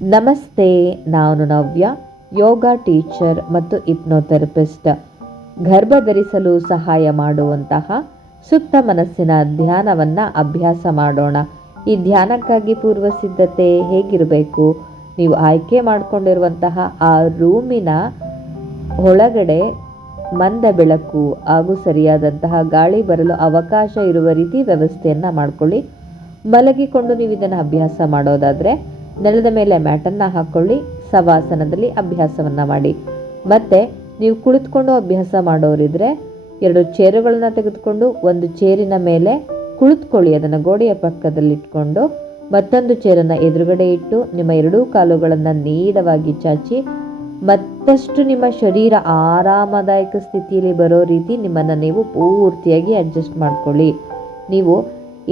ನಮಸ್ತೆ, ನಾನು ನವ್ಯ, ಯೋಗ ಟೀಚರ್ ಮತ್ತು ಹಿಪ್ನೋಥೆರಪಿಸ್ಟ್. ಗರ್ಭ ಧರಿಸಲು ಸಹಾಯ ಮಾಡುವಂತಹ ಸುಪ್ತ ಮನಸ್ಸಿನ ಧ್ಯಾನವನ್ನು ಅಭ್ಯಾಸ ಮಾಡೋಣ. ಈ ಧ್ಯಾನಕ್ಕಾಗಿ ಪೂರ್ವ ಸಿದ್ಧತೆ ಹೇಗಿರಬೇಕು? ನೀವು ಆಯ್ಕೆ ಮಾಡಿಕೊಂಡಿರುವಂತಹ ಆ ರೂಮಿನ ಒಳಗಡೆ ಮಂದ ಬೆಳಕು ಹಾಗೂ ಸರಿಯಾದಂತಹ ಗಾಳಿ ಬರಲು ಅವಕಾಶ ಇರುವ ರೀತಿ ವ್ಯವಸ್ಥೆಯನ್ನು ಮಾಡಿಕೊಳ್ಳಿ. ಮಲಗಿಕೊಂಡು ನೀವು ಇದನ್ನು ಅಭ್ಯಾಸ ಮಾಡೋದಾದರೆ ನೆಲದ ಮೇಲೆ ಮ್ಯಾಟನ್ನು ಹಾಕ್ಕೊಳ್ಳಿ. ಸವಾಸನದಲ್ಲಿ ಅಭ್ಯಾಸವನ್ನು ಮಾಡಿ. ಮತ್ತು ನೀವು ಕುಳಿತುಕೊಂಡು ಅಭ್ಯಾಸ ಮಾಡೋರಿದ್ರೆ 2 ಚೇರುಗಳನ್ನು ತೆಗೆದುಕೊಂಡು ಒಂದು ಚೇರಿನ ಮೇಲೆ ಕುಳಿತುಕೊಳ್ಳಿ. ಅದನ್ನು ಗೋಡೆಯ ಪಕ್ಕದಲ್ಲಿಟ್ಕೊಂಡು ಮತ್ತೊಂದು ಚೇರನ್ನು ಎದುರುಗಡೆ ಇಟ್ಟು ನಿಮ್ಮ 2 ಕಾಲುಗಳನ್ನು ನೇರವಾಗಿ ಚಾಚಿ ಮತ್ತಷ್ಟು ನಿಮ್ಮ ಶರೀರ ಆರಾಮದಾಯಕ ಸ್ಥಿತಿಯಲ್ಲಿ ಬರೋ ರೀತಿ ನಿಮ್ಮನ್ನು ನೀವು ಪೂರ್ತಿಯಾಗಿ ಅಡ್ಜಸ್ಟ್ ಮಾಡ್ಕೊಳ್ಳಿ. ನೀವು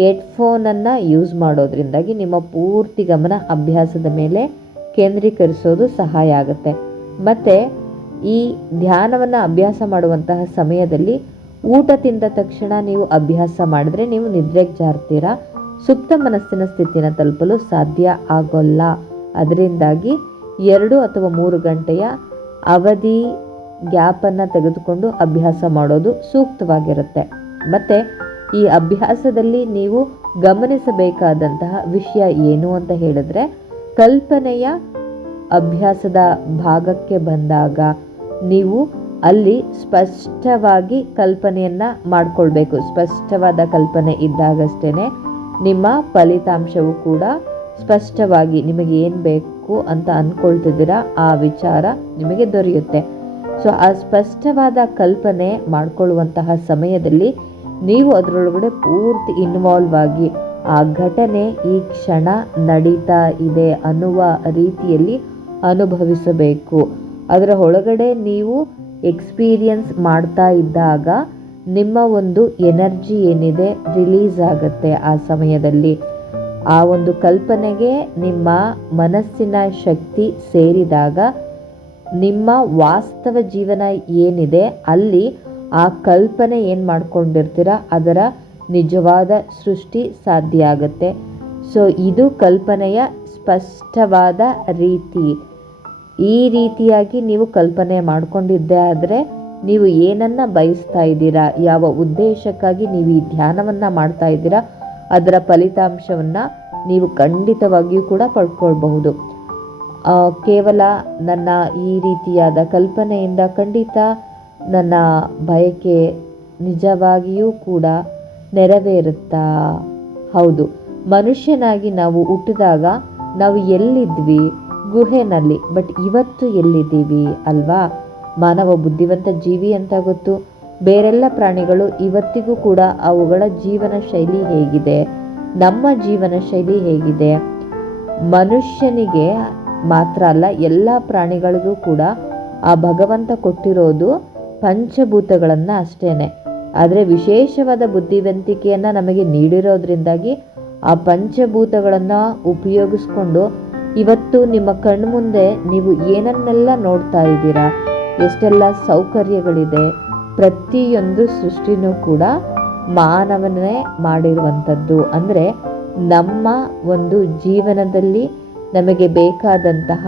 ಹೆಡ್ಫೋನನ್ನು ಯೂಸ್ ಮಾಡೋದ್ರಿಂದಾಗಿ ನಿಮ್ಮ ಪೂರ್ತಿ ಗಮನ ಅಭ್ಯಾಸದ ಮೇಲೆ ಕೇಂದ್ರೀಕರಿಸೋದು ಸಹಾಯ ಆಗುತ್ತೆ. ಮತ್ತು ಈ ಧ್ಯಾನವನ್ನು ಅಭ್ಯಾಸ ಮಾಡುವಂತಹ ಸಮಯದಲ್ಲಿ ಊಟ ತಿಂದ ತಕ್ಷಣ ನೀವು ಅಭ್ಯಾಸ ಮಾಡಿದ್ರೆ ನೀವು ನಿದ್ರೆಗೆ ಜಾರ್ತೀರಾ, ಸುಪ್ತ ಮನಸ್ಸಿನ ಸ್ಥಿತಿನ ತಲುಪಲು ಸಾಧ್ಯ ಆಗೋಲ್ಲ. ಅದರಿಂದಾಗಿ 2 ಅಥವಾ 3 ಗಂಟೆಯ ಅವಧಿ ಗ್ಯಾಪನ್ನು ತೆಗೆದುಕೊಂಡು ಅಭ್ಯಾಸ ಮಾಡೋದು ಸೂಕ್ತವಾಗಿರುತ್ತೆ. ಮತ್ತು ಈ ಅಭ್ಯಾಸದಲ್ಲಿ ನೀವು ಗಮನಿಸಬೇಕಾದಂತಹ ವಿಷಯ ಏನು ಅಂತ ಹೇಳಿದ್ರೆ, ಕಲ್ಪನೆಯ ಅಭ್ಯಾಸದ ಭಾಗಕ್ಕೆ ಬಂದಾಗ ನೀವು ಅಲ್ಲಿ ಸ್ಪಷ್ಟವಾಗಿ ಕಲ್ಪನೆಯನ್ನು ಮಾಡಿಕೊಳ್ಬೇಕು. ಸ್ಪಷ್ಟವಾದ ಕಲ್ಪನೆ ಇದ್ದಾಗಷ್ಟೇ ನಿಮ್ಮ ಫಲಿತಾಂಶವು ಕೂಡ ಸ್ಪಷ್ಟವಾಗಿ ನಿಮಗೆ ಏನು ಬೇಕು ಅಂತ ಅಂದ್ಕೊಳ್ತಿದ್ದೀರಾ ಆ ವಿಚಾರ ನಿಮಗೆ ದೊರೆಯುತ್ತೆ. ಸೊ ಆ ಸ್ಪಷ್ಟವಾದ ಕಲ್ಪನೆ ಮಾಡಿಕೊಳ್ಳುವಂತಹ ಸಮಯದಲ್ಲಿ ನೀವು ಅದರೊಳಗಡೆ ಪೂರ್ತಿ ಇನ್ವಾಲ್ವ್ ಆಗಿ ಆ ಘಟನೆ ಈ ಕ್ಷಣ ನಡೀತಾ ಇದೆ ಅನ್ನುವ ರೀತಿಯಲ್ಲಿ ಅನುಭವಿಸಬೇಕು. ಅದರ ಒಳಗಡೆ ನೀವು ಎಕ್ಸ್ಪೀರಿಯನ್ಸ್ ಮಾಡ್ತಾ ಇದ್ದಾಗ ನಿಮ್ಮ ಒಂದು ಎನರ್ಜಿ ಏನಿದೆ ರಿಲೀಸ್ ಆಗುತ್ತೆ. ಆ ಸಮಯದಲ್ಲಿ ಆ ಒಂದು ಕಲ್ಪನೆಗೆ ನಿಮ್ಮ ಮನಸ್ಸಿನ ಶಕ್ತಿ ಸೇರಿದಾಗ ನಿಮ್ಮ ವಾಸ್ತವ ಜೀವನ ಏನಿದೆ ಅಲ್ಲಿ ಆ ಕಲ್ಪನೆ ಏನು ಮಾಡ್ಕೊಂಡಿರ್ತೀರ ಅದರ ನಿಜವಾದ ಸೃಷ್ಟಿ ಸಾಧ್ಯ ಆಗುತ್ತೆ. ಸೊ ಇದು ಕಲ್ಪನೆಯ ಸ್ಪಷ್ಟವಾದ ರೀತಿ. ಈ ರೀತಿಯಾಗಿ ನೀವು ಕಲ್ಪನೆ ಮಾಡಿಕೊಂಡಿದ್ದೇ ಆದರೆ ನೀವು ಏನನ್ನು ಬಯಸ್ತಾ ಇದ್ದೀರಾ, ಯಾವ ಉದ್ದೇಶಕ್ಕಾಗಿ ನೀವು ಈ ಧ್ಯಾನವನ್ನು ಮಾಡ್ತಾ ಇದ್ದೀರಾ ಅದರ ಫಲಿತಾಂಶವನ್ನು ನೀವು ಖಂಡಿತವಾಗಿಯೂ ಕೂಡ ಪಡ್ಕೊಳ್ಬಹುದು. ಕೇವಲ ನನ್ನ ಈ ರೀತಿಯಾದ ಕಲ್ಪನೆಯಿಂದ ಖಂಡಿತ ನನ್ನ ಬಯಕೆ ನಿಜವಾಗಿಯೂ ಕೂಡ ನೆರವೇರುತ್ತಾ? ಹೌದು. ಮನುಷ್ಯನಾಗಿ ನಾವು ಹುಟ್ಟಿದಾಗ ನಾವು ಎಲ್ಲಿದ್ವಿ? ಗುಹೆನಲ್ಲಿ. ಬಟ್ ಇವತ್ತು ಎಲ್ಲಿದ್ದೀವಿ ಅಲ್ವಾ? ಮಾನವ ಬುದ್ಧಿವಂತ ಜೀವಿ ಅಂತ ಗೊತ್ತು. ಬೇರೆಲ್ಲ ಪ್ರಾಣಿಗಳು ಇವತ್ತಿಗೂ ಕೂಡ ಅವುಗಳ ಜೀವನ ಶೈಲಿ ಹೇಗಿದೆ, ನಮ್ಮ ಜೀವನ ಶೈಲಿ ಹೇಗಿದೆ? ಮನುಷ್ಯನಿಗೆ ಮಾತ್ರ ಅಲ್ಲ, ಎಲ್ಲ ಪ್ರಾಣಿಗಳಿಗೂ ಕೂಡ ಆ ಭಗವಂತ ಕೊಟ್ಟಿರೋದು ಪಂಚಭೂತಗಳನ್ನು ಅಷ್ಟೇನೆ. ಆದರೆ ವಿಶೇಷವಾದ ಬುದ್ಧಿವಂತಿಕೆಯನ್ನು ನಮಗೆ ನೀಡಿರೋದ್ರಿಂದಾಗಿ ಆ ಪಂಚಭೂತಗಳನ್ನು ಉಪಯೋಗಿಸ್ಕೊಂಡು ಇವತ್ತು ನಿಮ್ಮ ಕಣ್ಮುಂದೆ ನೀವು ಏನನ್ನೆಲ್ಲ ನೋಡ್ತಾ ಇದ್ದೀರಾ, ಎಷ್ಟೆಲ್ಲ ಸೌಕರ್ಯಗಳಿದೆ. ಪ್ರತಿಯೊಂದು ಸೃಷ್ಟಿನೂ ಕೂಡ ಮಾನವನೇ ಮಾಡಿರುವಂಥದ್ದು. ಅಂದರೆ ನಮ್ಮ ಒಂದು ಜೀವನದಲ್ಲಿ ನಮಗೆ ಬೇಕಾದಂತಹ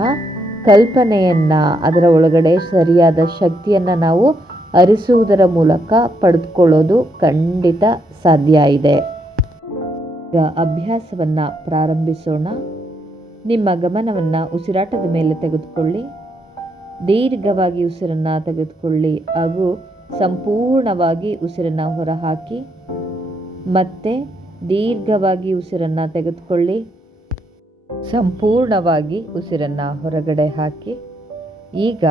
ಕಲ್ಪನೆಯನ್ನು ಅದರ ಒಳಗಡೆ ಸರಿಯಾದ ಶಕ್ತಿಯನ್ನು ನಾವು ಅರಿಸುವುದರ ಮೂಲಕ ಪಡೆದುಕೊಳ್ಳೋದು ಖಂಡಿತ ಸಾಧ್ಯ ಇದೆ. ಈಗ ಅಭ್ಯಾಸವನ್ನು ಪ್ರಾರಂಭಿಸೋಣ. ನಿಮ್ಮ ಗಮನವನ್ನು ಉಸಿರಾಟದ ಮೇಲೆ ತೆಗೆದುಕೊಳ್ಳಿ. ದೀರ್ಘವಾಗಿ ಉಸಿರನ್ನು ತೆಗೆದುಕೊಳ್ಳಿ ಹಾಗೂ ಸಂಪೂರ್ಣವಾಗಿ ಉಸಿರನ್ನು ಹೊರಹಾಕಿ. ಮತ್ತೆ ದೀರ್ಘವಾಗಿ ಉಸಿರನ್ನು ತೆಗೆದುಕೊಳ್ಳಿ, ಸಂಪೂರ್ಣವಾಗಿ ಉಸಿರನ್ನು ಹೊರಗಡೆ ಹಾಕಿ. ಈಗ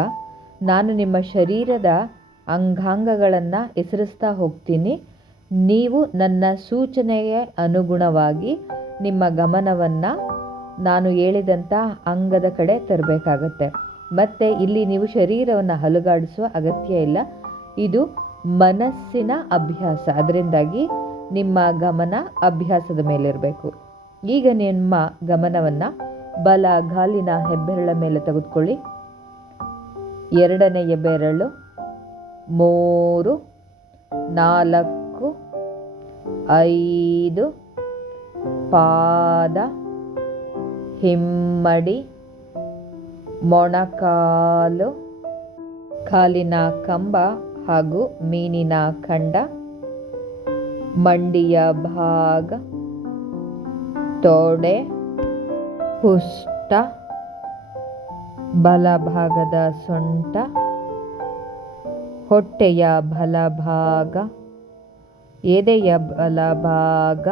ನಾನು ನಿಮ್ಮ ಶರೀರದ ಅಂಗಾಂಗಗಳನ್ನು ಹೆಸರಿಸ್ತಾ ಹೋಗ್ತೀನಿ. ನೀವು ನನ್ನ ಸೂಚನೆಗೆ ಅನುಗುಣವಾಗಿ ನಿಮ್ಮ ಗಮನವನ್ನು ನಾನು ಹೇಳಿದಂಥ ಅಂಗದ ಕಡೆ ತರಬೇಕಾಗತ್ತೆ. ಮತ್ತು ಇಲ್ಲಿ ನೀವು ಶರೀರವನ್ನು ಅಲುಗಾಡಿಸುವ ಅಗತ್ಯ ಇಲ್ಲ. ಇದು ಮನಸ್ಸಿನ ಅಭ್ಯಾಸ. ಅದರಿಂದಾಗಿ ನಿಮ್ಮ ಗಮನ ಅಭ್ಯಾಸದ ಮೇಲಿರಬೇಕು. ಈಗ ನಿಮ್ಮ ಗಮನವನ್ನು ಬಲಗಾಲಿನ ಹೆಬ್ಬೆರಳ ಮೇಲೆ ತೆಗೆದುಕೊಳ್ಳಿ. ಎರಡನೆಯ ಬೆರಳು, 3, 4, 5, ಪಾದ, ಹಿಮ್ಮಡಿ, ಮೊಣಕಾಲು, ಕಾಲಿನ ಕಂಬ ಹಾಗೂ ಮೀನಿನ ಖಂಡ, ಮಂಡಿಯ ಭಾಗ, ತೊಡೆ, ಪುಷ್ಟ, ಬಲಭಾಗದ ಸೊಂಟ, ಹೊಟ್ಟೆಯ ಬಲಭಾಗ, ಎದೆಯ ಬಲಭಾಗ.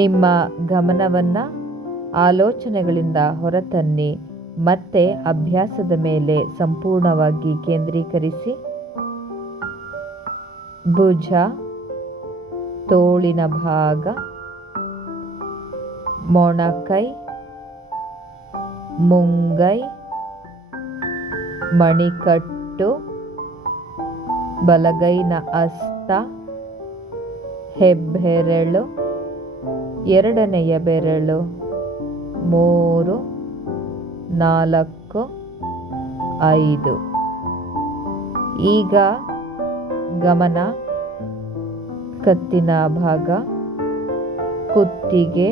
ನಿಮ್ಮ ಗಮನವನ್ನು ಆಲೋಚನೆಗಳಿಂದ ಹೊರತನ್ನಿ ಮತ್ತೆ ಅಭ್ಯಾಸದ ಮೇಲೆ ಸಂಪೂರ್ಣವಾಗಿ ಕೇಂದ್ರೀಕರಿಸಿ. ಭುಜ, ತೋಳಿನ ಭಾಗ, ಮೊಣಕೈ, ಮುಂಗೈ, ಮಣಿಕಟ್ಟು, ಬಲಗೈನ ಹಸ್ತ, ಹೆಬ್ಬೆರಳು, ಎರಡನೆಯ ಬೆರಳು, 3, 4, 5. ಈಗ ಗಮನ ಕತ್ತಿನ ಭಾಗ, ಕುತ್ತಿಗೆ,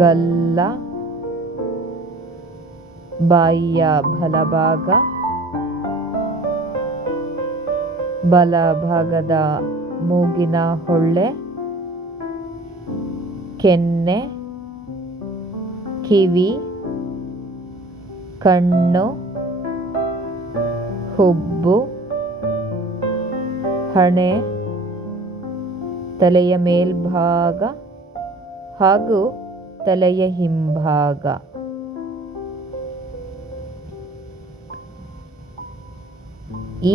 ಗಲ್ಲ, ಬಾಯಿಯ ಬಲಭಾಗ, ಬಲಭಾಗದ ಮೂಗಿನ ಹೊಳ್ಳೆ, ಕೆನ್ನೆ, ಕಿವಿ, ಕಣ್ಣು, ಹುಬ್ಬು, ಹಣೆ, ತಲೆಯ ಮೇಲ್ಭಾಗ ಹಾಗೂ ತಲೆಯ ಹಿಂಭಾಗ.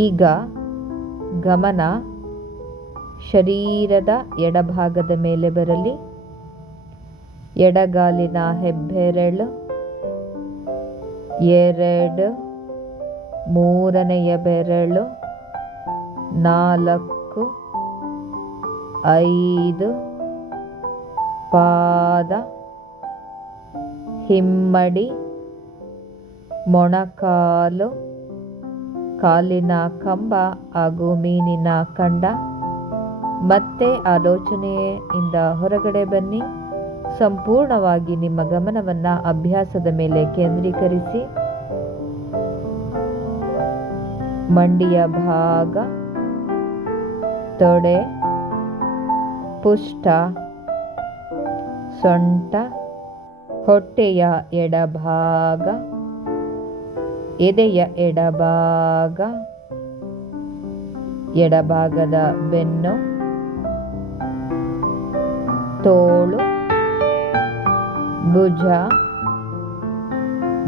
ಈಗ ಗಮನ ಶರೀರದ ಎಡಭಾಗದ ಮೇಲೆ ಬರಲಿ. ಎಡಗಾಲಿನ ಹೆಬ್ಬೆರಳು, 2, 3ನೆಯ ಬೆರಳು, 4, 5, ಪಾದ, ಹಿಮ್ಮಡಿ, ಮೊಣಕಾಲು, ಕಾಲಿನ ಕಂಬ ಹಾಗೂ ಮೀನಿನ ಖಂಡ. ಮತ್ತೆ ಆಲೋಚನೆಯಿಂದ ಹೊರಗಡೆ ಬನ್ನಿ. ಸಂಪೂರ್ಣವಾಗಿ ನಿಮ್ಮ ಗಮನವನ್ನು ಅಭ್ಯಾಸದ ಮೇಲೆ ಕೇಂದ್ರೀಕರಿಸಿ. ಮಂಡಿಯ ಭಾಗ, ತೊಡೆ, ಪುಷ್ಟ, ಸೊಂಟ, ಹೊಟ್ಟೆಯ ಎಡಭಾಗ, ಎದೆಯ ಎಡಭಾಗ, ಎಡಭಾಗದ ಬೆನ್ನು, ತೋಳು, ಭುಜ,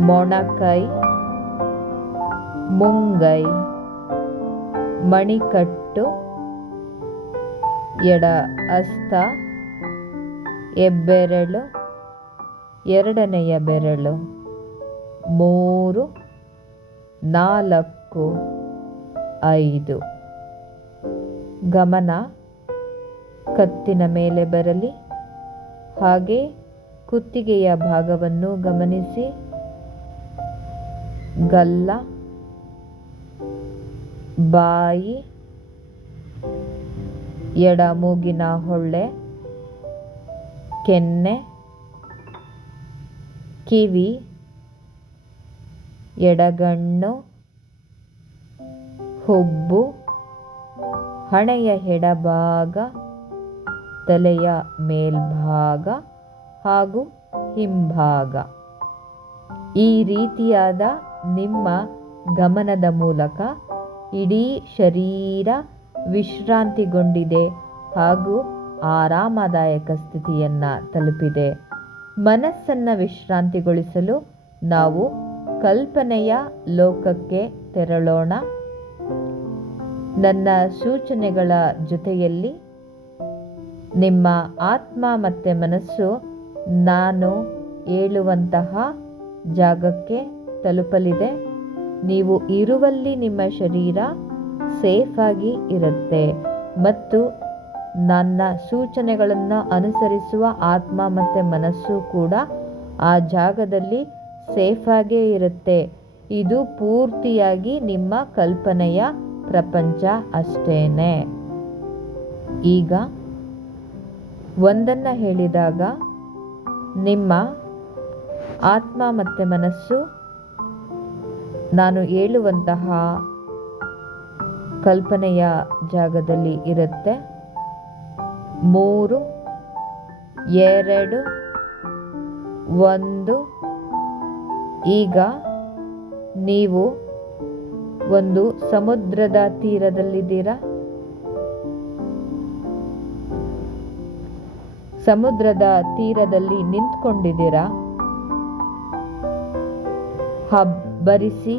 ಮೊಣಕೈ, ಮುಂಗೈ, ಮಣಿಕಟ್ಟು, ಎಡ ಹಸ್ತ, ಹೆಬ್ಬೆರಳು, ಎರಡನೆಯ ಬೆರಳು, 3, 4, 5. ಗಮನ ಕತ್ತಿನ ಮೇಲೆ ಬರಲಿ. ಹಾಗೆ ಕುತ್ತಿಗೆಯ ಭಾಗವನ್ನು ಗಮನಿಸಿ. ಗಲ್ಲ, ಬಾಯಿ, ಎಡ ಮೂಗಿನ ಹೊಳ್ಳೆ, ಕೆನ್ನೆ, ಕಿವಿ, ಎಡಗಣ್ಣು, ಹುಬ್ಬು, ಹಣೆಯ ಎಡಭಾಗ, ತಲೆಯ ಮೇಲ್ಭಾಗ ಹಾಗೂ ಹಿಂಭಾಗ. ಈ ರೀತಿಯಾದ ನಿಮ್ಮ ಗಮನದ ಮೂಲಕ ಇಡೀ ಶರೀರ ವಿಶ್ರಾಂತಿಗೊಂಡಿದೆ ಹಾಗೂ ಆರಾಮದಾಯಕ ಸ್ಥಿತಿಯನ್ನು ತಲುಪಿದೆ. ಮನಸ್ಸನ್ನು ವಿಶ್ರಾಂತಿಗೊಳಿಸಲು ನಾವು ಕಲ್ಪನೆಯ ಲೋಕಕ್ಕೆ ತೆರಳೋಣ. ನನ್ನ ಸೂಚನೆಗಳ ಜೊತೆಯಲ್ಲಿ ನಿಮ್ಮ ಆತ್ಮ ಮತ್ತು ಮನಸ್ಸು ನಾನು ಹೇಳುವಂತಹ ಜಾಗಕ್ಕೆ ತಲುಪಲಿದೆ. ನೀವು ಇರುವಲ್ಲಿ ನಿಮ್ಮ ಶರೀರ ಸೇಫಾಗಿ ಇರುತ್ತೆ ಮತ್ತು ನನ್ನ ಸೂಚನೆಗಳನ್ನು ಅನುಸರಿಸುವ ಆತ್ಮ ಮತ್ತು ಮನಸ್ಸು ಕೂಡ ಆ ಜಾಗದಲ್ಲಿ ಸೇಫಾಗೇ ಇರುತ್ತೆ. ಇದು ಪೂರ್ತಿಯಾಗಿ ನಿಮ್ಮ ಕಲ್ಪನೆಯ ಪ್ರಪಂಚ ಅಷ್ಟೇನೆ. ಈಗ ಒಂದನ್ನು ಹೇಳಿದಾಗ ನಿಮ್ಮ ಆತ್ಮ ಮತ್ತು ಮನಸ್ಸು ನಾನು ಹೇಳುವಂತಹ ಕಲ್ಪನೆಯ ಜಾಗದಲ್ಲಿ ಇರುತ್ತೆ. 3, 2, 1. ಈಗ ನೀವು ಒಂದು ಸಮುದ್ರದ ತೀರದಲ್ಲಿದ್ದೀರಾ. ಸಮುದ್ರದ ತೀರದಲ್ಲಿ ನಿಂತ್ಕೊಂಡಿದ್ದೀರಾ. ಹಬ್ಬರಿಸಿ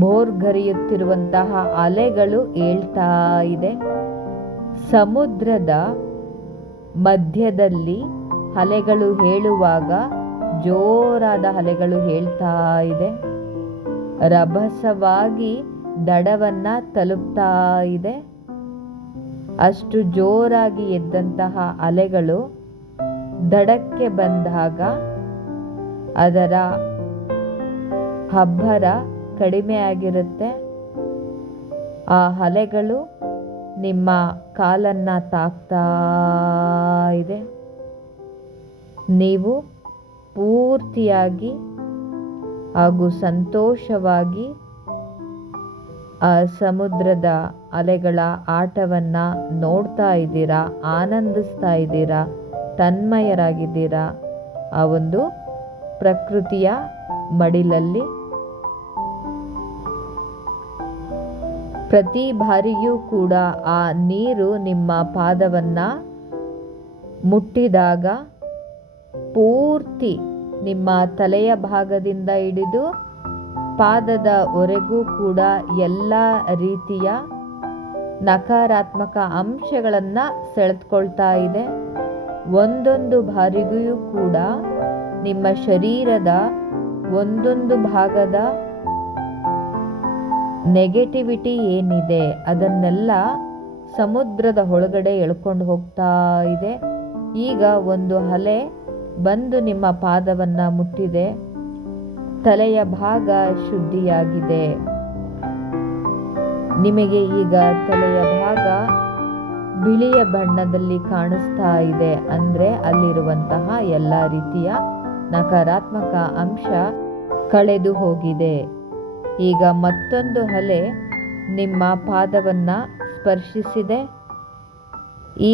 ಭೋರ್ಗರೆಯುತ್ತಿರುವಂತಹ ಅಲೆಗಳು ಏಳ್ತಾ ಇದೆ. ಸಮುದ್ರದ ಮಧ್ಯದಲ್ಲಿ ಅಲೆಗಳು ಹೇಳುವಾಗ ಜೋರಾದ ಅಲೆಗಳು ಹೇಳ್ತಾ ಇದೆ. ರಭಸವಾಗಿ ದಡವನ್ನು ತಲುಪ್ತಾ ಇದೆ. ಅಷ್ಟು ಜೋರಾಗಿ ಎದ್ದಂತಹ ಅಲೆಗಳು ದಡಕ್ಕೆ ಬಂದಾಗ ಅದರ ಅಬ್ಬರ ಕಡಿಮೆ ಆಗಿರುತ್ತೆ. ಆ ಅಲೆಗಳು ನಿಮ್ಮ ಕಾಲನ್ನು ತಾಕ್ತಾ ಇದೆ. ನೀವು ಪೂರ್ತಿಯಾಗಿ ಹಾಗೂ ಸಂತೋಷವಾಗಿ ಆ ಸಮುದ್ರದ ಅಲೆಗಳ ಆಟವನ್ನು ನೋಡ್ತಾ ಇದ್ದೀರಾ, ಆನಂದಿಸ್ತಾ ಇದ್ದೀರಾ, ತನ್ಮಯರಾಗಿದ್ದೀರಾ. ಆ ಒಂದು ಪ್ರಕೃತಿಯ ಮಡಿಲಲ್ಲಿ ಪ್ರತಿ ಬಾರಿಯೂ ಕೂಡ ಆ ನೀರು ನಿಮ್ಮ ಪಾದವನ್ನು ಮುಟ್ಟಿದಾಗ ಪೂರ್ತಿ ನಿಮ್ಮ ತಲೆಯ ಭಾಗದಿಂದ ಹಿಡಿದು ಪಾದದವರೆಗೂ ಕೂಡ ಎಲ್ಲ ರೀತಿಯ ನಕಾರಾತ್ಮಕ ಅಂಶಗಳನ್ನು ಸೆಳೆದುಕೊಳ್ತಾ ಇದೆ. ಒಂದೊಂದು ಬಾರಿಗೂ ಕೂಡ ನಿಮ್ಮ ಶರೀರದ ಒಂದೊಂದು ಭಾಗದ ನೆಗೆಟಿವಿಟಿ ಏನಿದೆ ಅದನ್ನೆಲ್ಲ ಸಮುದ್ರದ ಒಳಗಡೆ ಎಳ್ಕೊಂಡು ಹೋಗ್ತಾ ಇದೆ. ಈಗ ಒಂದು ಅಲೆ ಬಂದು ನಿಮ್ಮ ಪಾದವನ್ನು ಮುಟ್ಟಿದೆ. ತಲೆಯ ಭಾಗ ಶುದ್ಧಿಯಾಗಿದೆ. ನಿಮಗೆ ಈಗ ತಲೆಯ ಭಾಗ ಬಿಳಿಯ ಬಣ್ಣದಲ್ಲಿ ಕಾಣಿಸ್ತಾ ಇದೆ. ಅಂದರೆ ಅಲ್ಲಿರುವಂತಹ ಎಲ್ಲ ರೀತಿಯ ನಕಾರಾತ್ಮಕ ಅಂಶ ಕಳೆದು ಹೋಗಿದೆ. ಈಗ ಮತ್ತೊಂದು ಅಲೆ ನಿಮ್ಮ ಪಾದವನ್ನು ಸ್ಪರ್ಶಿಸಿದೆ.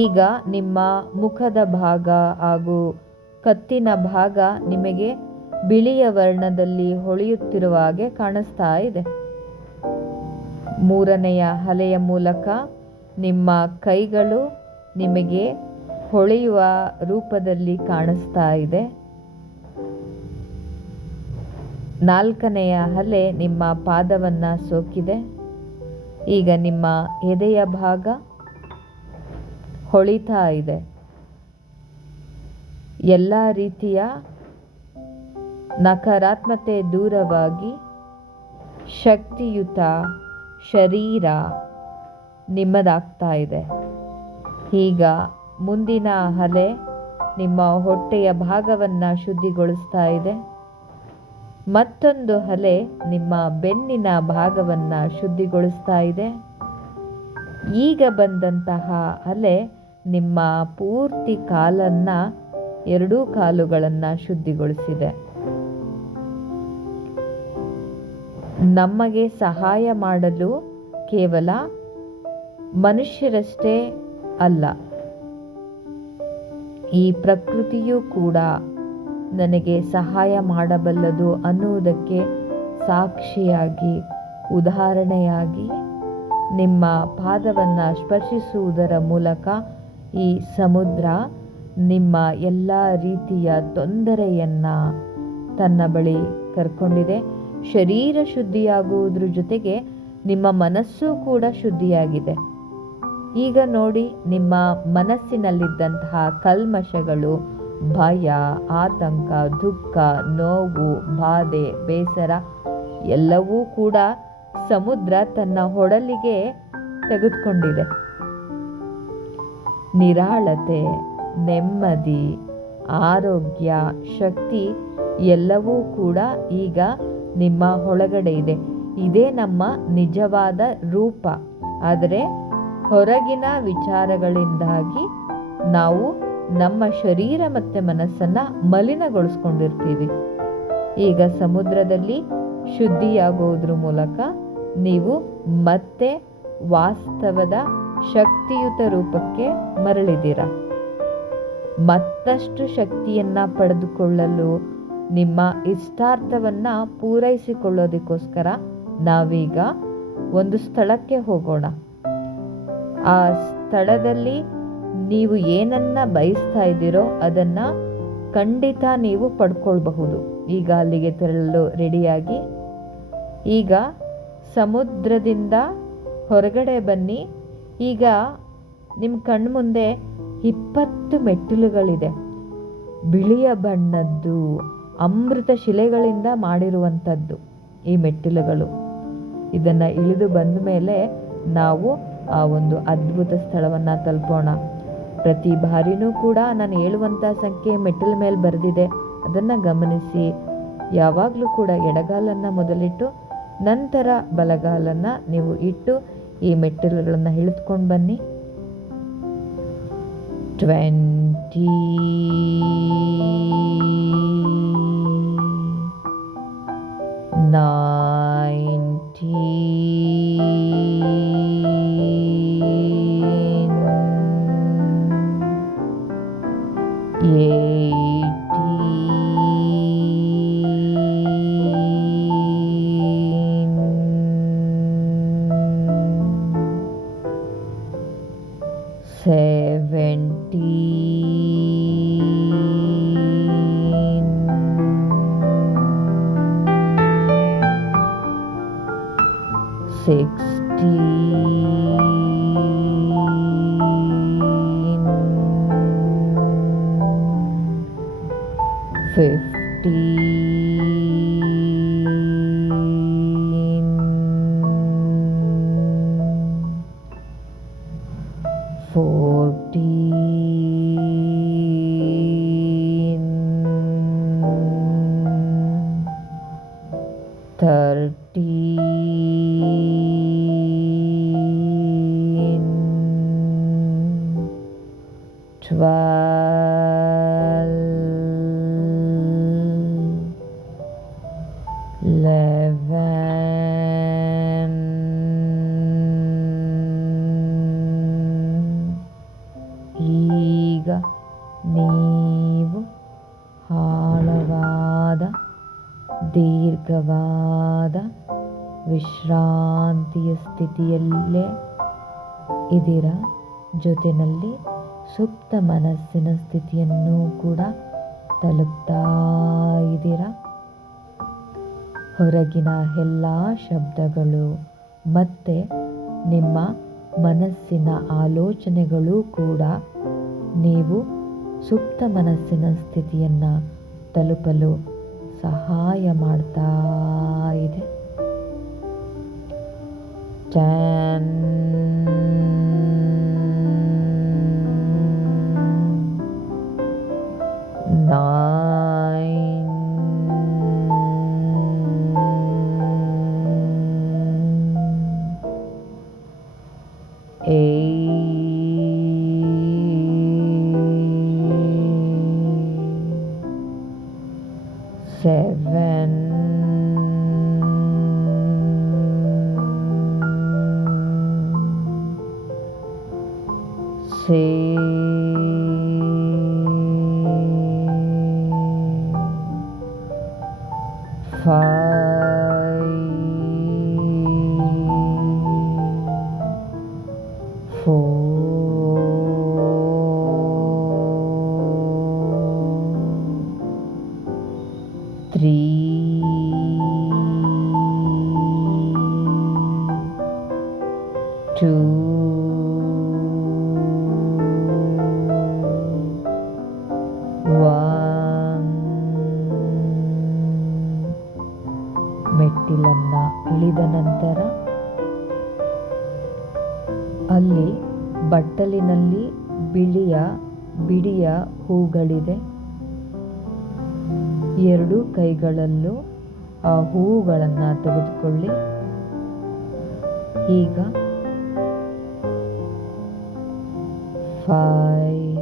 ಈಗ ನಿಮ್ಮ ಮುಖದ ಭಾಗ ಹಾಗೂ ಕತ್ತಿನ ಭಾಗ ನಿಮಗೆ ಬಿಳಿಯ ವರ್ಣದಲ್ಲಿ ಹೊಳೆಯುತ್ತಿರುವ ಹಾಗೆ ಕಾಣಿಸ್ತಾ ಇದೆ. ಮೂರನೆಯ ಅಲೆಯ ಮೂಲಕ ನಿಮ್ಮ ಕೈಗಳು ನಿಮಗೆ ಹೊಳೆಯುವ ರೂಪದಲ್ಲಿ ಕಾಣಿಸ್ತಾ ಇದೆ. ನಾಲ್ಕನೆಯ ಅಲೆ ನಿಮ್ಮ ಪಾದವನ್ನು ಸೋಕಿದೆ. ಈಗ ನಿಮ್ಮ ಎದೆಯ ಭಾಗ ಹೊಳಿತಾ ಇದೆ. ಎಲ್ಲ ರೀತಿಯ ನಕಾರಾತ್ಮತೆ ದೂರವಾಗಿ ಶಕ್ತಿಯುತ ಶರೀರ ನಿಮ್ಮದಾಗ್ತಾ ಇದೆ. ಈಗ ಮುಂದಿನ ಅಲೆ ನಿಮ್ಮ ಹೊಟ್ಟೆಯ ಭಾಗವನ್ನು ಶುದ್ಧಿಗೊಳಿಸ್ತಾ ಇದೆ. ಮತ್ತೊಂದು ಅಲೆ ನಿಮ್ಮ ಬೆನ್ನಿನ ಭಾಗವನ್ನು ಶುದ್ಧಿಗೊಳಿಸ್ತಾ ಇದೆ. ಈಗ ಬಂದಂತಹ ಅಲೆ ನಿಮ್ಮ ಪೂರ್ತಿ ಕಾಲನ್ನು, ಎರಡೂ ಕಾಲುಗಳನ್ನು ಶುದ್ಧಿಗೊಳಿಸಿದೆ. ನಮಗೆ ಸಹಾಯ ಮಾಡಲು ಕೇವಲ ಮನುಷ್ಯರಷ್ಟೇ ಅಲ್ಲ, ಈ ಪ್ರಕೃತಿಯೂ ಕೂಡ ನನಗೆ ಸಹಾಯ ಮಾಡಬಲ್ಲದು ಅನ್ನುವುದಕ್ಕೆ ಸಾಕ್ಷಿಯಾಗಿ, ಉದಾಹರಣೆಯಾಗಿ ನಿಮ್ಮ ಪಾದವನ್ನು ಸ್ಪರ್ಶಿಸುವುದರ ಮೂಲಕ ಈ ಸಮುದ್ರ ನಿಮ್ಮ ಎಲ್ಲ ರೀತಿಯ ತೊಂದರೆಯನ್ನು ತನ್ನ ಬಳಿ ಕರ್ಕೊಂಡಿದೆ. ಶರೀರ ಶುದ್ಧಿಯಾಗುವುದ್ರ ಜೊತೆಗೆ ನಿಮ್ಮ ಮನಸ್ಸು ಕೂಡ ಶುದ್ಧಿಯಾಗಿದೆ. ಈಗ ನೋಡಿ, ನಿಮ್ಮ ಮನಸ್ಸಿನಲ್ಲಿದ್ದಂತಹ ಕಲ್ಮಶಗಳು, ಭಯ, ಆತಂಕ, ದುಃಖ, ನೋವು, ಬಾಧೆ, ಬೇಸರ ಎಲ್ಲವೂ ಕೂಡ ಸಮುದ್ರ ತನ್ನ ಒಡಲಿಗೆ ತೆಗೆದುಕೊಂಡಿದೆ. ನಿರಾಳತೆ, ನೆಮ್ಮದಿ, ಆರೋಗ್ಯ, ಶಕ್ತಿ ಎಲ್ಲವೂ ಕೂಡ ಈಗ ನಿಮ್ಮ ಒಳಗಡೆ ಇದೆ. ಇದೇ ನಮ್ಮ ನಿಜವಾದ ರೂಪ. ಆದರೆ ಹೊರಗಿನ ವಿಚಾರಗಳಿಂದಾಗಿ ನಾವು ನಮ್ಮ ಶರೀರ ಮತ್ತು ಮನಸ್ಸನ್ನು ಮಲಿನಗೊಳಿಸ್ಕೊಂಡಿರ್ತೀವಿ. ಈಗ ಸಮುದ್ರದಲ್ಲಿ ಶುದ್ಧಿಯಾಗುವುದ್ರ ಮೂಲಕ ನೀವು ಮತ್ತೆ ವಾಸ್ತವದ ಶಕ್ತಿಯುತ ರೂಪಕ್ಕೆ ಮರಳಿದ್ದೀರ. ಮತ್ತಷ್ಟು ಶಕ್ತಿಯನ್ನು ಪಡೆದುಕೊಳ್ಳಲು, ನಿಮ್ಮ ಇಷ್ಟಾರ್ಥವನ್ನು ಪೂರೈಸಿಕೊಳ್ಳೋದಕ್ಕೋಸ್ಕರ ನಾವೀಗ ಒಂದು ಸ್ಥಳಕ್ಕೆ ಹೋಗೋಣ. ಆ ಸ್ಥಳದಲ್ಲಿ ನೀವು ಏನನ್ನ ಬಯಸ್ತಾ ಇದ್ದೀರೋ ಅದನ್ನು ಖಂಡಿತ ನೀವು ಪಡ್ಕೊಳ್ಬಹುದು. ಈಗ ಅಲ್ಲಿಗೆ ತೆರಳಲು ರೆಡಿಯಾಗಿ, ಈಗ ಸಮುದ್ರದಿಂದ ಹೊರಗಡೆ ಬನ್ನಿ. ಈಗ ನಿಮ್ಮ ಕಣ್ಮುಂದೆ 20 ಮೆಟ್ಟಿಲುಗಳಿದೆ. ಬಿಳಿಯ ಬಣ್ಣದ್ದು ಅಮೃತ ಶಿಲೆಗಳಿಂದ ಮಾಡಿರುವಂಥದ್ದು ಈ ಮೆಟ್ಟಿಲುಗಳು. ಇದನ್ನು ಇಳಿದು ಬಂದ ಮೇಲೆ ನಾವು ಆ ಒಂದು ಅದ್ಭುತ ಸ್ಥಳವನ್ನು ತಲುಪೋಣ. ಪ್ರತಿ ಬಾರಿನೂ ಕೂಡ ನಾನು ಹೇಳುವಂಥ ಸಂಖ್ಯೆ ಮೆಟ್ಟಿಲ ಮೇಲೆ ಬರೆದಿದೆ, ಅದನ್ನು ಗಮನಿಸಿ. ಯಾವಾಗಲೂ ಕೂಡ ಎಡಗಾಲನ್ನು ಮೊದಲಿಟ್ಟು ನಂತರ ಬಲಗಾಲನ್ನು ನೀವು ಇಟ್ಟು ಈ ಮೆಟ್ಟಿಲುಗಳನ್ನು ಇಳಿದುಕೊಂಡು ಬನ್ನಿ. 20 ಈಗ ನೀವು ಆಳವಾದ ದೀರ್ಘವಾದ ವಿಶ್ರಾಂತಿಯ ಸ್ಥಿತಿಯಲ್ಲೇ ಇದರ ಜೊತೆಯಲ್ಲಿ ಸುಪ್ತ ಮನಸ್ಸಿನ ಸ್ಥಿತಿಯನ್ನು ಕೂಡ ತಲುಪ್ತಾ ಇದ್ದೀರ. ಹೊರಗಿನ ಎಲ್ಲ ಶಬ್ದಗಳು ಮತ್ತು ನಿಮ್ಮ ಮನಸ್ಸಿನ ಆಲೋಚನೆಗಳು ಕೂಡ ನೀವು ಸುಪ್ತ ಮನಸ್ಸಿನ ಸ್ಥಿತಿಯನ್ನು ತಲುಪಲು ಸಹಾಯ ಮಾಡ್ತಾ ಇದೆ. 10 9 7 ಮೆಟ್ಟಿಲನ್ನು ಇಳಿದ ನಂತರ ಅಲ್ಲಿ ಬಟ್ಟಲಿನಲ್ಲಿ ಬಿಡಿಯ ಹೂಗಳಿದೆ. ಎರಡೂ ಕೈಗಳಲ್ಲೂ ಆ ಹೂಗಳನ್ನು ತೆಗೆದುಕೊಳ್ಳಿ. ಈಗ 5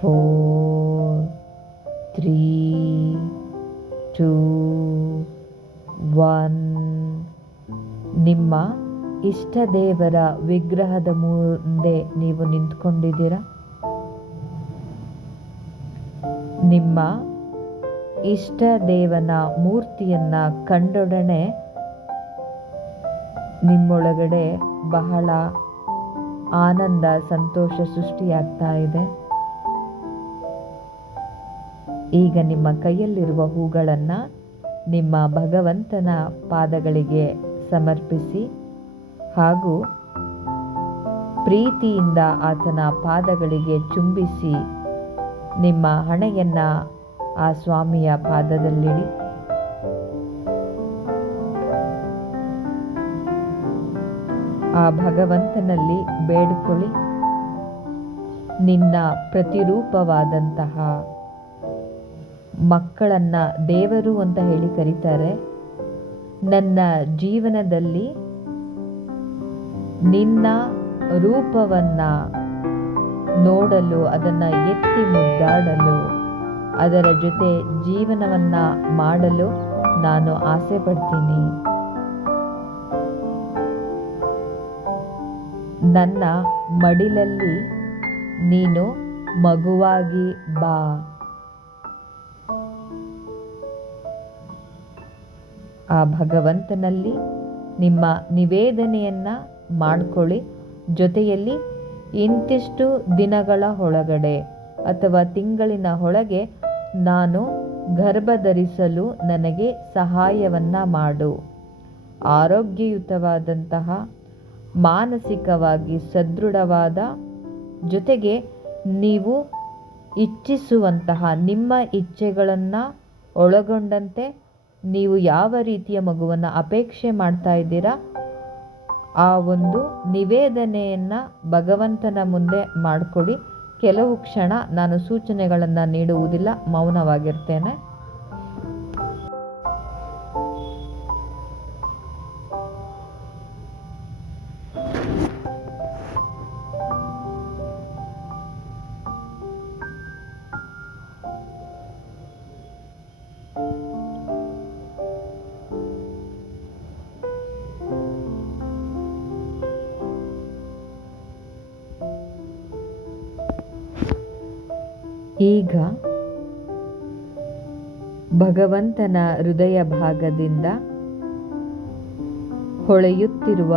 4 3 2 1. ನಿಮ್ಮ ಇಷ್ಟ ದೇವರ ವಿಗ್ರಹದ ಮುಂದೆ ನೀವು ನಿಂತ್ಕೊಂಡಿದ್ದೀರಾ. ನಿಮ್ಮ ಇಷ್ಟ ದೇವನ ಮೂರ್ತಿಯನ್ನ ಕಂಡೊಡನೆ ನಿಮ್ಮೊಳಗಡೆ ಬಹಳ ಆನಂದ, ಸಂತೋಷ ಸೃಷ್ಟಿಯಾಗ್ತಾ ಇದೆ. ಈಗ ನಿಮ್ಮ ಕೈಯಲ್ಲಿರುವ ಹೂಗಳನ್ನು ನಿಮ್ಮ ಭಗವಂತನ ಪಾದಗಳಿಗೆ ಸಮರ್ಪಿಸಿ ಹಾಗೂ ಪ್ರೀತಿಯಿಂದ ಆತನ ಪಾದಗಳಿಗೆ ಚುಂಬಿಸಿ ನಿಮ್ಮ ಹಣೆಯನ್ನು ಆ ಸ್ವಾಮಿಯ ಪಾದದಲ್ಲಿಡಿ. ಆ ಭಗವಂತನಲ್ಲಿ ಬೇಡಿಕೊಳ್ಳಿ, ನಿನ್ನ ಪ್ರತಿರೂಪವಾದಂತಹ ಮಕ್ಕಳನ್ನು ದೇವರು ಅಂತ ಹೇಳಿ ಕರೀತಾರೆ. ನನ್ನ ಜೀವನದಲ್ಲಿ ನಿನ್ನ ರೂಪವನ್ನು ನೋಡಲು, ಅದನ್ನು ಎತ್ತಿ ಮುದ್ದಾಡಲು, ಅದರ ಜೊತೆ ಜೀವನವನ್ನು ಮಾಡಲು ನಾನು ಆಸೆ ಪಡ್ತೀನಿ. ನನ್ನ ಮಡಿಲಲ್ಲಿ ನೀನು ಮಗುವಾಗಿ ಬಾ. ಆ ಭಗವಂತನಲ್ಲಿ ನಿಮ್ಮ ನಿವೇದನೆಯನ್ನು ಮಾಡಿಕೊಳ್ಳಿ. ಜೊತೆಯಲ್ಲಿ ಇಂತಿಷ್ಟು ದಿನಗಳ ಒಳಗಡೆ ಅಥವಾ ತಿಂಗಳಿನ ಒಳಗೆ ನಾನು ಗರ್ಭ ಧರಿಸಲು ನನಗೆ ಸಹಾಯವನ್ನು ಮಾಡು. ಆರೋಗ್ಯಯುತವಾದಂತಹ, ಮಾನಸಿಕವಾಗಿ ಸದೃಢವಾದ, ಜೊತೆಗೆ ನೀವು ಇಚ್ಛಿಸುವಂತಹ ನಿಮ್ಮ ಇಚ್ಛೆಗಳನ್ನು ಒಳಗೊಂಡಂತೆ ನೀವು ಯಾವ ರೀತಿಯ ಮಗುವನ್ನು ಅಪೇಕ್ಷೆ ಮಾಡ್ತಾ ಇದ್ದೀರಾ ಆ ಒಂದು ನಿವೇದನೆಯನ್ನು ಭಗವಂತನ ಮುಂದೆ ಮಾಡಿಕೊಡಿ. ಕೆಲವು ಕ್ಷಣ ನಾನು ಸೂಚನೆಗಳನ್ನು ನೀಡುವುದಿಲ್ಲ, ಮೌನವಾಗಿರ್ತೇನೆ. ಈಗ ಭಗವಂತನ ಹೃದಯ ಭಾಗದಿಂದ ಹೊಳೆಯುತ್ತಿರುವ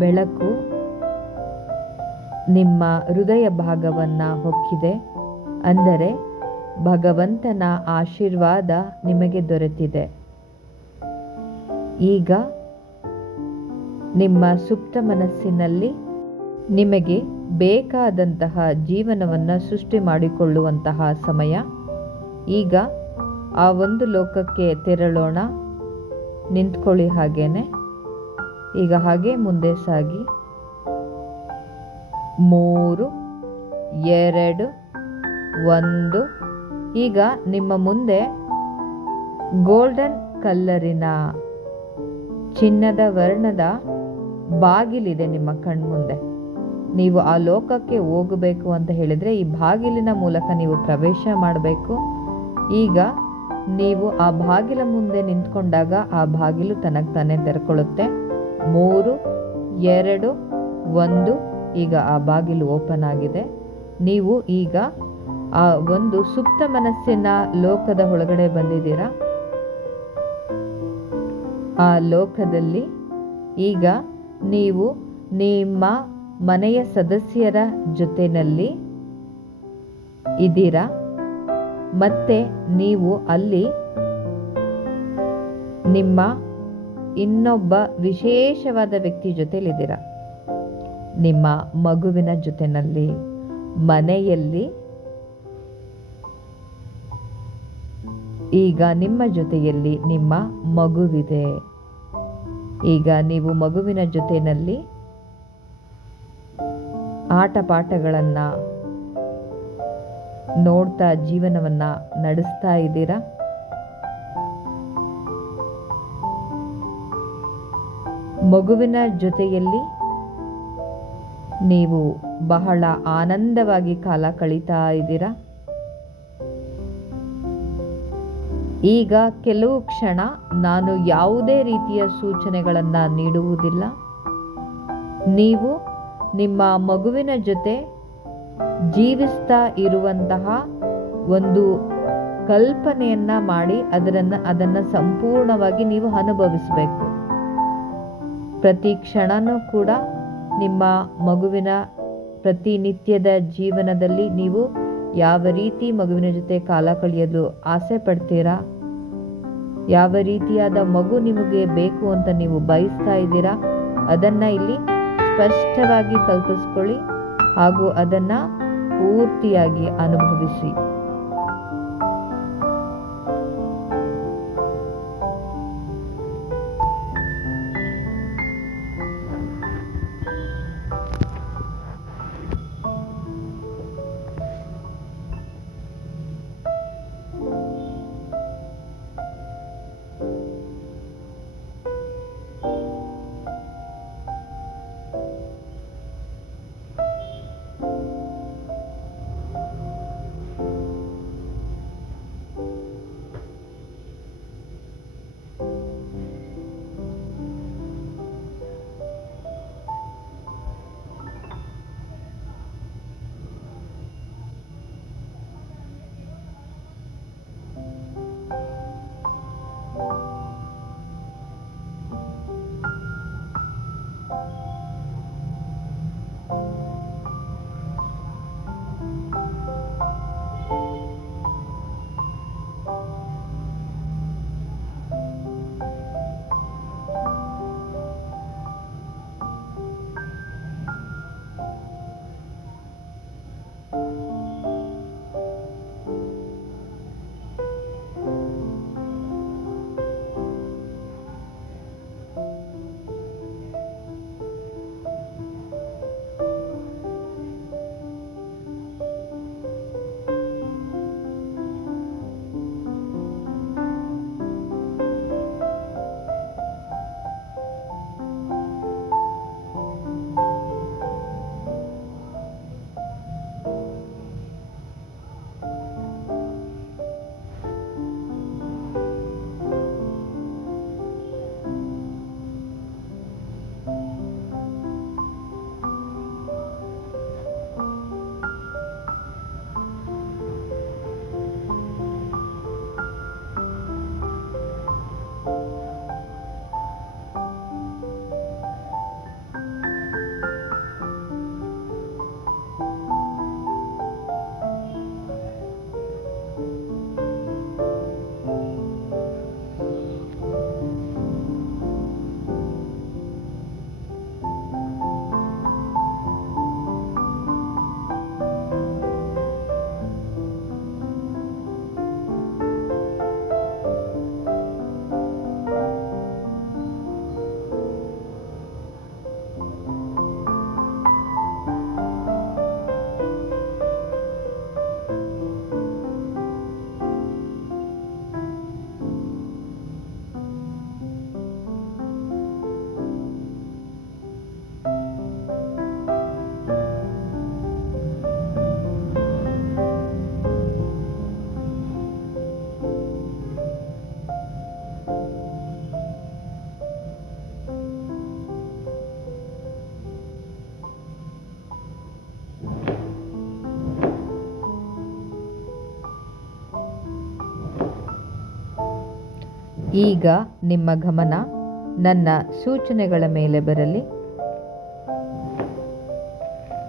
ಬೆಳಕು ನಿಮ್ಮ ಹೃದಯ ಭಾಗವನ್ನು ಹೊಕ್ಕಿದೆ. ಅಂದರೆ ಭಗವಂತನ ಆಶೀರ್ವಾದ ನಿಮಗೆ ದೊರೆತಿದೆ. ಈಗ ನಿಮ್ಮ ಸುಪ್ತ ಮನಸ್ಸಿನಲ್ಲಿ ನಿಮಗೆ ಬೇಕಾದಂತಹ ಜೀವನವನ್ನು ಸೃಷ್ಟಿ ಮಾಡಿಕೊಳ್ಳುವಂತಹ ಸಮಯ. ಈಗ ಆ ಒಂದು ಲೋಕಕ್ಕೆ ತೆರಳೋಣ. ನಿಂತ್ಕೊಳ್ಳಿ ಹಾಗೇನೆ. ಈಗ ಹಾಗೆ ಮುಂದೆ ಸಾಗಿ. 3 2 1. ಈಗ ನಿಮ್ಮ ಮುಂದೆ ಗೋಲ್ಡನ್ ಕಲ್ಲರಿನ ಚಿನ್ನದ ವರ್ಣದ ಬಾಗಿಲಿದೆ ನಿಮ್ಮ ಕಣ್ಮುಂದೆ. ನೀವು ಆ ಲೋಕಕ್ಕೆ ಹೋಗಬೇಕು ಅಂತ ಹೇಳಿದರೆ ಈ ಬಾಗಿಲಿನ ಮೂಲಕ ನೀವು ಪ್ರವೇಶ ಮಾಡಬೇಕು. ಈಗ ನೀವು ಆ ಬಾಗಿಲ ಮುಂದೆ ನಿಂತ್ಕೊಂಡಾಗ ಆ ಬಾಗಿಲು ತನಗೆ ತಾನೇ ತೆರ್ಕೊಳ್ಳುತ್ತೆ. 3 2 1. ಈಗ ಆ ಬಾಗಿಲು ಓಪನ್ ಆಗಿದೆ. ನೀವು ಈಗ ಆ ಒಂದು ಸುಪ್ತ ಮನಸ್ಸಿನ ಲೋಕದ ಒಳಗಡೆ ಬಂದಿದ್ದೀರಾ. ಆ ಲೋಕದಲ್ಲಿ ಈಗ ನೀವು ನಿಮ್ಮ ಮನೆಯ ಸದಸ್ಯರ ಜೊತೆಯಲ್ಲಿ ಇದ್ದೀರಾ. ಮತ್ತೆ ನೀವು ಅಲ್ಲಿ ನಿಮ್ಮ ಇನ್ನೊಬ್ಬ ವಿಶೇಷವಾದ ವ್ಯಕ್ತಿ ಜೊತೆಲಿದ್ದೀರಾ. ನಿಮ್ಮ ಮಗುವಿನ ಜೊತೆಯಲ್ಲಿ ಮನೆಯಲ್ಲಿ ಈಗ ನಿಮ್ಮ ಜೊತೆಯಲ್ಲಿ ನಿಮ್ಮ ಮಗುವಿದೆ. ಈಗ ನೀವು ಮಗುವಿನ ಜೊತೆಯಲ್ಲಿ ಆಟ ಪಾಠಗಳನ್ನು ನೋಡ್ತಾ ಜೀವನವನ್ನು ನಡೆಸ್ತಾ ಇದ್ದೀರಾ. ಮಗುವಿನ ಜೊತೆಯಲ್ಲಿ ನೀವು ಬಹಳ ಆನಂದವಾಗಿ ಕಾಲ ಕಳೀತಾ ಇದ್ದೀರಾ. ಈಗ ಕೆಲವು ಕ್ಷಣ ನಾನು ಯಾವುದೇ ರೀತಿಯ ಸೂಚನೆಗಳನ್ನು ನೀಡುವುದಿಲ್ಲ. ನೀವು ನಿಮ್ಮ ಮಗುವಿನ ಜೊತೆ ಜೀವಿಸ್ತಾ ಇರುವಂತಹ ಒಂದು ಕಲ್ಪನೆಯನ್ನು ಮಾಡಿ ಅದನ್ನು ಸಂಪೂರ್ಣವಾಗಿ ನೀವು ಅನುಭವಿಸಬೇಕು. ಪ್ರತಿ ಕ್ಷಣನೂ ಕೂಡ ನಿಮ್ಮ ಮಗುವಿನ ಪ್ರತಿನಿತ್ಯದ ಜೀವನದಲ್ಲಿ ನೀವು ಯಾವ ರೀತಿ ಮಗುವಿನ ಜೊತೆ ಕಾಲ ಕಳೆಯಲು ಆಸೆ ಪಡ್ತೀರಾ, ಯಾವ ರೀತಿಯಾದ ಮಗು ನಿಮಗೆ ಬೇಕು ಅಂತ ನೀವು ಬಯಸ್ತಾ ಇದ್ದೀರಾ, ಅದನ್ನು ಇಲ್ಲಿ ಸ್ಪಷ್ಟವಾಗಿ ಕಲ್ಪಿಸ್ಕೊಳ್ಳಿ ಹಾಗೂ ಅದನ್ನು ಪೂರ್ತಿಯಾಗಿ ಅನುಭವಿಸಿ. ಈಗ ನಿಮ್ಮ ಗಮನ ನನ್ನ ಸೂಚನೆಗಳ ಮೇಲೆ ಬರಲಿ.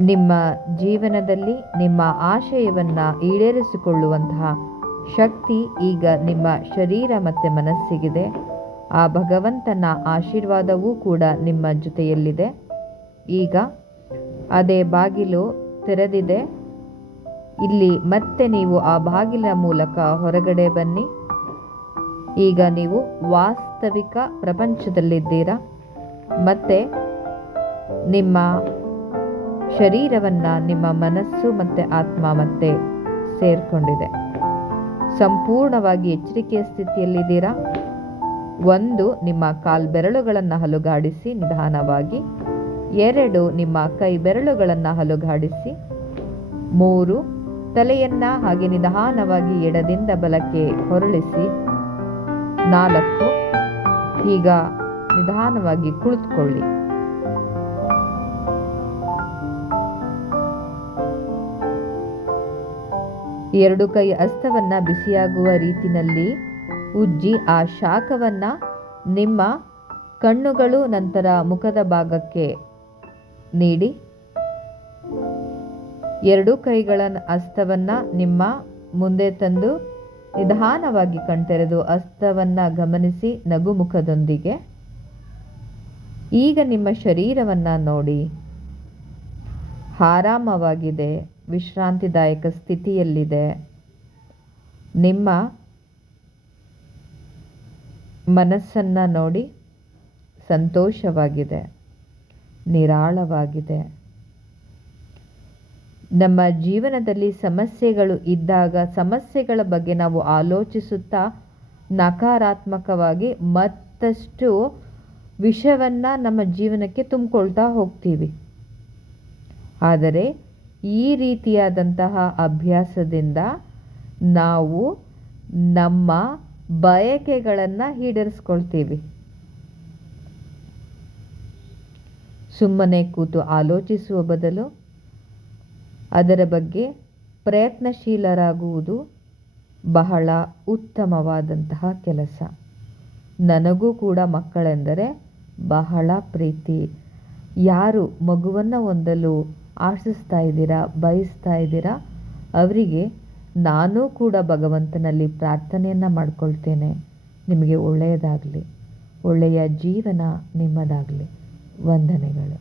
ನಿಮ್ಮ ಜೀವನದಲ್ಲಿ ನಿಮ್ಮ ಆಶಯವನ್ನು ಈಡೇರಿಸಿಕೊಳ್ಳುವಂತಹ ಶಕ್ತಿ ಈಗ ನಿಮ್ಮ ಶರೀರ ಮತ್ತು ಮನಸ್ಸಿಗಿದೆ. ಆ ಭಗವಂತನ ಆಶೀರ್ವಾದವೂ ಕೂಡ ನಿಮ್ಮ ಜೊತೆಯಲ್ಲಿದೆ. ಈಗ ಅದೇ ಬಾಗಿಲು ತೆರೆದಿದೆ. ಇಲ್ಲಿ ಮತ್ತೆ ನೀವು ಆ ಬಾಗಿಲ ಮೂಲಕ ಹೊರಗಡೆ ಬನ್ನಿ. ಈಗ ನೀವು ವಾಸ್ತವಿಕ ಪ್ರಪಂಚದಲ್ಲಿದ್ದೀರಾ. ಮತ್ತೆ ನಿಮ್ಮ ಶರೀರವನ್ನು ನಿಮ್ಮ ಮನಸ್ಸು ಮತ್ತು ಆತ್ಮ ಮತ್ತೆ ಸೇರಿಕೊಂಡಿದೆ. ಸಂಪೂರ್ಣವಾಗಿ ಎಚ್ಚರಿಕೆಯ ಸ್ಥಿತಿಯಲ್ಲಿದ್ದೀರಾ. 1, ನಿಮ್ಮ ಕಾಲ್ಬೆರಳುಗಳನ್ನು ಹಲುಗಾಡಿಸಿ ನಿಧಾನವಾಗಿ. 2, ನಿಮ್ಮ ಕೈ ಬೆರಳುಗಳನ್ನು ಹಲುಗಾಡಿಸಿ. 3, ತಲೆಯನ್ನು ಹಾಗೆ ನಿಧಾನವಾಗಿ ಎಡದಿಂದ ಬಲಕ್ಕೆ ಹೊರಳಿಸಿ. 4. ಈಗ ನಿಧಾನವಾಗಿ ಕುಳಿತುಕೊಳ್ಳಿ. ಎರಡು ಕೈ ಹಸ್ತವನ್ನು ಬಿಸಿಯಾಗುವ ರೀತಿಯಲ್ಲಿ ಉಜ್ಜಿ ಆ ಶಾಖವನ್ನು ನಿಮ್ಮ ಕಣ್ಣುಗಳು ನಂತರ ಮುಖದ ಭಾಗಕ್ಕೆ ನೀಡಿ. ಎರಡು ಕೈಗಳ ಹಸ್ತವನ್ನು ನಿಮ್ಮ ಮುಂದೆ ತಂದು ನಿಧಾನವಾಗಿ ಕಣ್ತೆರೆದು ಹಸ್ತವನ್ನು ಗಮನಿಸಿ ನಗುಮುಖದೊಂದಿಗೆ. ಈಗ ನಿಮ್ಮ ಶರೀರವನ್ನು ನೋಡಿ, ಆರಾಮವಾಗಿದೆ, ವಿಶ್ರಾಂತಿದಾಯಕ ಸ್ಥಿತಿಯಲ್ಲಿದೆ. ನಿಮ್ಮ ಮನಸ್ಸನ್ನು ನೋಡಿ, ಸಂತೋಷವಾಗಿದೆ, ನಿರಾಳವಾಗಿದೆ. ನಮ್ಮ ಜೀವನದಲ್ಲಿ ಸಮಸ್ಯೆಗಳು ಇದ್ದಾಗ ಸಮಸ್ಯೆಗಳ ಬಗ್ಗೆ ನಾವು ಆಲೋಚಿಸುತ್ತಾ ನಕಾರಾತ್ಮಕವಾಗಿ ಮತ್ತಷ್ಟು ವಿಷವನ್ನು ನಮ್ಮ ಜೀವನಕ್ಕೆ ತುಂಬಿಕೊಳ್ತಾ ಹೋಗ್ತೀವಿ. ಆದರೆ ಈ ರೀತಿಯಾದಂತಹ ಅಭ್ಯಾಸದಿಂದ ನಾವು ನಮ್ಮ ಬಯಕೆಗಳನ್ನು ಈಡೇರಿಸ್ಕೊಳ್ತೀವಿ. ಸುಮ್ಮನೆ ಕೂತು ಆಲೋಚಿಸುವ ಬದಲು ಅದರ ಬಗ್ಗೆ ಪ್ರಯತ್ನಶೀಲರಾಗುವುದು ಬಹಳ ಉತ್ತಮವಾದಂತಹ ಕೆಲಸ. ನನಗೂ ಕೂಡ ಮಕ್ಕಳೆಂದರೆ ಬಹಳ ಪ್ರೀತಿ. ಯಾರು ಮಗುವನ್ನು ಹೊಂದಲು ಆಶಿಸ್ತಾ ಇದ್ದೀರಾ, ಬಯಸ್ತಾ ಇದ್ದೀರಾ, ಅವರಿಗೆ ನಾನೂ ಕೂಡ ಭಗವಂತನಲ್ಲಿ ಪ್ರಾರ್ಥನೆಯನ್ನು ಮಾಡಿಕೊಳ್ತೇನೆ. ನಿಮಗೆ ಒಳ್ಳೆಯದಾಗಲಿ, ಒಳ್ಳೆಯ ಜೀವನ ನಿಮ್ಮದಾಗಲಿ. ವಂದನೆಗಳು.